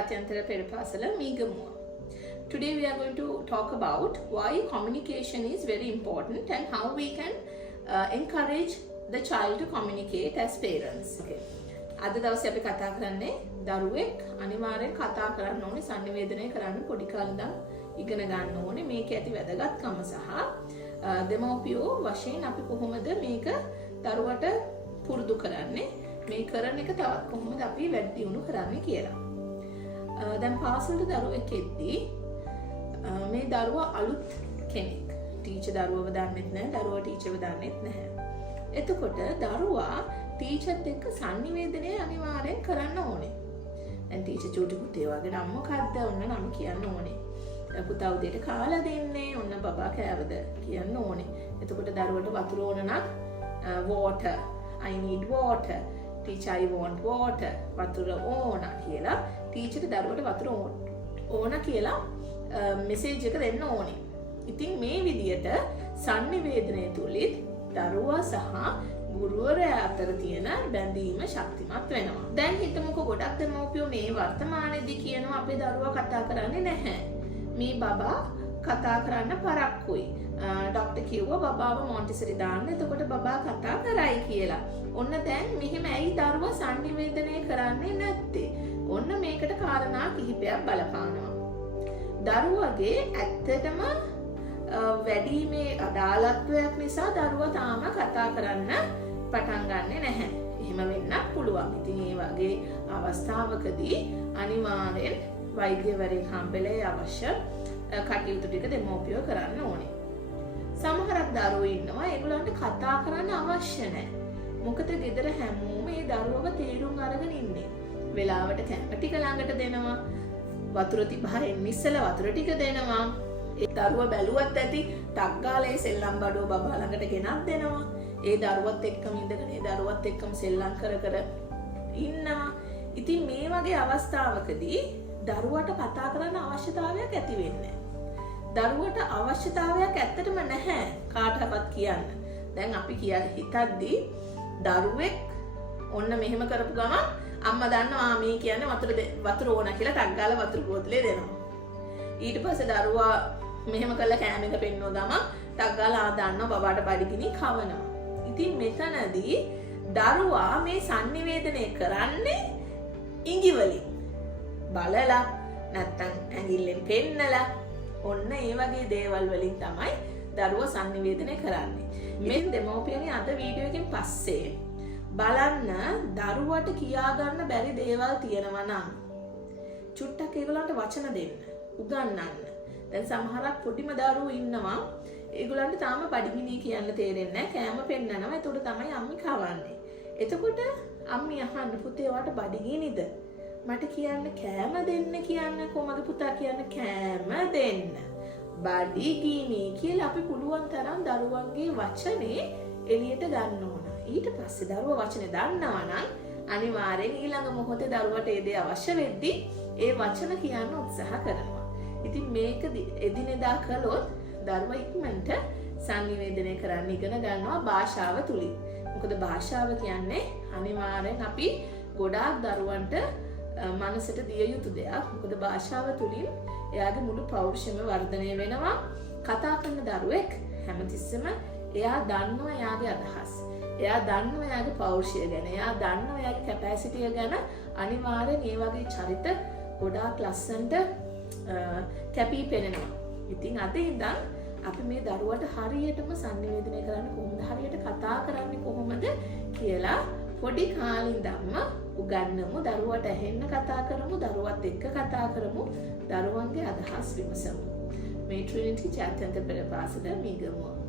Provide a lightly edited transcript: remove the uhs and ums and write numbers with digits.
Jatyantara Perapasala Meegamuwa. Today we are going to talk about why communication is very important and how we can encourage the child to communicate as parents. Okay. අද දවසේ අපි කතා කරන්නේ දරුවෙක් අනිවාර්යෙන් කතා කරන්න ඕනේ සංනිවේදනය කරන්න පොඩි කාලේ ඉඳන් ඉගෙන ගන්න ඕනේ මේක ඇති වැදගත්කම සහ දෙමව්පියෝ වශයෙන් අපි කොහොමද මේක දරුවට පුරුදු කරන්නේ මේ කරන එක තවත් කොහොමද අපි වැඩි දියුණු කරන්නේ කියලා. දැන් පාසලට දරුවෙක් එද්දී මේ දරුවා අලුත් කෙනෙක්. ටීචර් දරුවව දන්නෙත් නැහැ, දරුවා ටීචර්ව දන්නෙත් නැහැ. එතකොට දරුවා ටීචර්ත් එක්ක සංනිවේදනය අනිවාර්යෙන් කරන්න ඕනේ. දැන් ටීචර් චූටි පුතේ වගේ නම් මොකද්ද ඔන්න නම කියන්න ඕනේ. පුතා උදේට කාලා දෙන්නේ ඔන්න බබා කෑවද කියන්න ඕනේ. එතකොට දරුවට වතුර ඕන නම් water, I need water, teacher I want water, වතුර ඕන කියලා ටීචර් දරුවට වතුර ඕන කියලා මෙසේජ් එක දෙන්න ඕනේ. ඉතින් මේ විදියට සංනිවේදනය තුලින් දරුවා සහ ගුරුවරයා අතර තියෙන බැඳීම ශක්තිමත් වෙනවා. දැන් හිතමුකෝ ගොඩක් දෙමව්පියෝ මේ වර්තමානයේදී කියනවා අපේ දරුවා කතා කරන්නේ නැහැ. මේ බබා කතා කරන්න පරක්කුයි. ડોක්ටර් කිව්වා බබාව මොන්ටිසරි දාන්න. එතකොට බබා කතා කරයි කියලා. ඔන්න දැන් මෙහෙම ඇයි දරුවා සංනිවේදනය කරන්නේ නැත්තේ? ඔන්න මේකට කාරණා කිහිපයක් බලපානවා. දරුවගේ ඇත්තටම වැඩිමේ අදාළත්වයක් නිසා දරුවා තාම කතා කරන්න පටන් ගන්නෙ නැහැ. එහෙම වෙන්නත් පුළුවන්. ඉතින් මේ වගේ අවස්ථාවකදී අනිවාර්යෙන් වෛද්‍යවරයෙක් හම්බෙලා අවශ්‍ය කටයුතු ටික දෙමව්පියෝ කරන්න ඕනේ. සමහරක් දරුවෝ ඉන්නවා ඒගොල්ලන්ට කතා කරන්න අවශ්‍ය නැහැ. මොකද ගෙදර හැමෝම මේ දරුවව තේරුම් අරගෙන ඉන්නේ. වෙලාවට කැම ටික ළඟට දෙනවා. වතුර තිබහරින් ඉස්සෙල්ලා වතුර ටික දෙනවා. ඒ දරුවා බැලුවත් ඇති ටක් ගාලා ඒ සෙල්ලම් බඩුව බබා ළඟට ගෙනත් දෙනවා. ඒ දරුවත් එක්කම ඉඳගෙන ඒ දරුවත් එක්කම සෙල්ලම් කර කර ඉන්නවා. ඉතින් මේ වගේ අවස්ථාවකදී දරුවට කතා කරන්න අවශ්‍යතාවයක් ඇති වෙන්නේ නැහැ. දරුවට අවශ්‍යතාවයක් ඇත්තටම නැහැ කාටවත් කියන්න. දැන් අපි හිතද්දී දරුවෙක් ඔන්න මෙහෙම කරපු ගමන් අම්මා දන්නවා මේ කියන්නේ වතුර ඕන කියලා ටක් ගාලා වතුර බෝතලේ දෙනවා. ඊට පස්සේ දරුවා මෙහෙම කළා කෑම එක පෙන්නුව ගමන් ටක් ගාලා දන්නවා බබාට බඩගිනි කවනවා. ඉතින් මෙතනදී දරුවා මේ සංනිවේදනය කරන්නේ ඉඟි වලින්. බලලා නැත්තම් ඇඟිල්ලෙන් පෙන්නලා ඔන්න ඒ වගේ දේවල් වලින් තමයි දරුවා සංනිවේදනය කරන්නේ. මේ දෙමව්පියන්ගේ අද වීඩියෝ එකෙන් පස්සේ බලන්න දරුවට කියා ගන්න බැරි දේවල් තියෙනවා නම් චුට්ටක් ඒගොල්ලන්ට වචන දෙන්න, උගන්වන්න. දැන් සමහරක් පොඩිම දරුවෝ ඉන්නවා ඒගොල්ලන්ට තාම බඩගිනි කියන්න තේරෙන්නේ නැහැ. කෑම පෙන්නනවා. එතකොට තමයි අම්මි කවන්නේ. එතකොට අම්මි අහන්න පුතේ ඔයාට බඩගිනිද? මට කියන්න කෑම දෙන්න කියන්නකෝ මගේ පුතා කියන්න කෑම දෙන්න. බඩගිනි කියලා අපි පුළුවන් තරම් දරුවන්ගේ වචනේ එළියට ගන්න ඕන. ඊට පස්සේ දරුවා වචනේ දන්නවා නම් අනිවාර්යෙන් ඊළඟ මොහොතේ දරුවට ඒ දේ අවශ්‍ය වෙද්දී ඒ වචන කියන්න උත්සාහ කරනවා. ඉතින් මේක එදිනෙදා කළොත් දරුවා ඉක්මනට සංනිවේදනය කරන්න ඉගෙන ගන්නවා භාෂාව තුලින්. මොකද භාෂාව කියන්නේ අනිවාර්යෙන් අපි ගොඩාක් දරුවන්ට මනසට දිය යුතු දෙයක්. මොකද භාෂාව තුලින් එයාගේ මුළු පෞරුෂයම වර්ධනය වෙනවා. කතා කරන දරුවෙක් හැමතිස්සෙම එයා දන්නවා එයාගේ අදහස්. එයා දන්නවා එයාගේ පෞරුෂය ගැන. එයා දන්නවා එයාගේ කැපැසිටිය ගැන. අනිවාර්යෙන් මේ වගේ චරිත ගොඩාක් ලස්සනට කැපී පෙනෙනවා. ඉතින් අද ඉඳන් අපි මේ දරුවට හරියටම සංනිවේදනය කරන්න කොහොමද, හරියට කතා කරන්නේ කොහොමද කියලා පොඩි කාලේ ඉඳන්ම උගන්වමු. දරුවට ඇහෙන්න කතා කරමු, දරුවත් එක්ක කතා කරමු, දරුවන්ගේ අදහස් විමසමු. මේ ට්‍රිනිටි ජාත්‍යන්තර පෙරපාසල මීගමුව